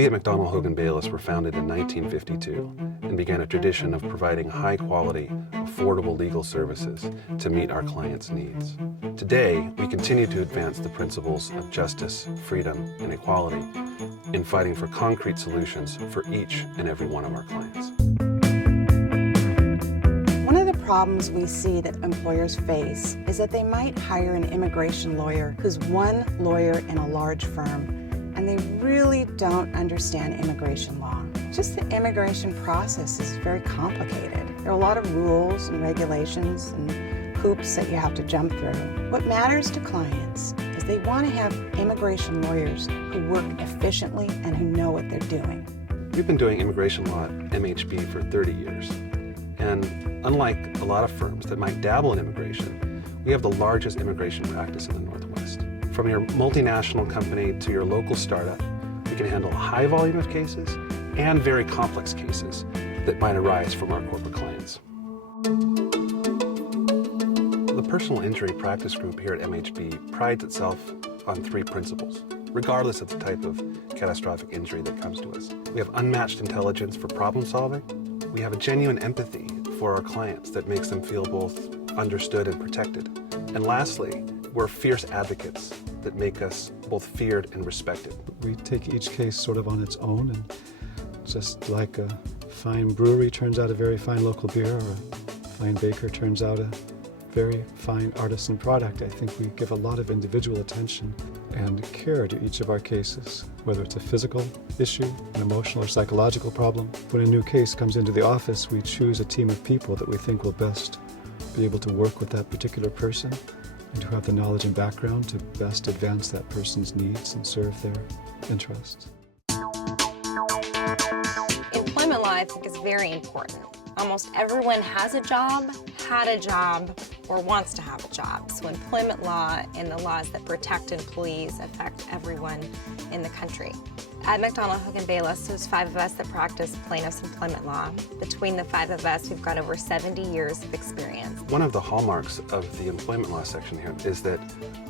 We at MacDonald, Hoague, Bayless were founded in 1952 and began a tradition of providing high-quality, affordable legal services to meet our clients' needs. Today, we continue to advance the principles of justice, freedom, and equality in fighting for concrete solutions for each and every one of our clients. One of the problems we see that employers face is that they might hire an immigration lawyer who's one lawyer in a large firm, and they really don't understand immigration law. Just the immigration process is very complicated. There are a lot of rules and regulations and hoops that you have to jump through. What matters to clients is they want to have immigration lawyers who work efficiently and who know what they're doing. We've been doing immigration law at MHB for 30 years. And unlike a lot of firms that might dabble in immigration, we have the largest immigration practice in the Northwest. From your multinational company to your local startup, we can handle a high volume of cases and very complex cases that might arise from our corporate clients. The personal injury practice group here at MHB prides itself on three principles, regardless of the type of catastrophic injury that comes to us. We have unmatched intelligence for problem solving. We have a genuine empathy for our clients that makes them feel both understood and protected. And lastly, we're fierce advocates that make us both feared and respected. We take each case sort of on its own, and just like a fine brewery turns out a very fine local beer, or a fine baker turns out a very fine artisan product, I think we give a lot of individual attention and care to each of our cases, whether it's a physical issue, an emotional or psychological problem. When a new case comes into the office, we choose a team of people that we think will best be able to work with that particular person and who have the knowledge and background to best advance that person's needs and serve their interests. Employment law, I think, is very important. Almost everyone has a job, had a job, or wants to have a job. So employment law and the laws that protect employees affect everyone in the country. At MacDonald, Hoague, Bayless, there's 5 of us that practice plaintiff's employment law. Between the 5 of us, we've got over 70 years of experience. One of the hallmarks of the employment law section here is that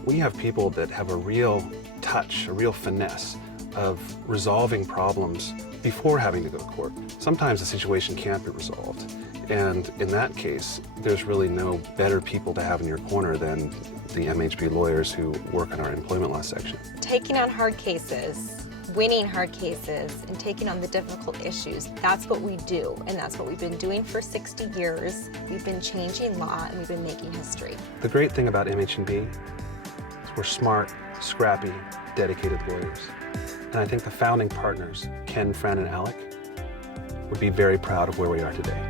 we have people that have a real touch, a real finesse of resolving problems before having to go to court. Sometimes the situation can't be resolved, and in that case, there's really no better people to have in your corner than the MHB lawyers who work in our employment law section. Taking on hard cases, winning hard cases, and taking on the difficult issues, that's what we do, and that's what we've been doing for 60 years. We've been changing law, and we've been making history. The great thing about MHB is we're smart, scrappy, dedicated lawyers. And I think the founding partners, Ken, Fran, and Alec, would be very proud of where we are today.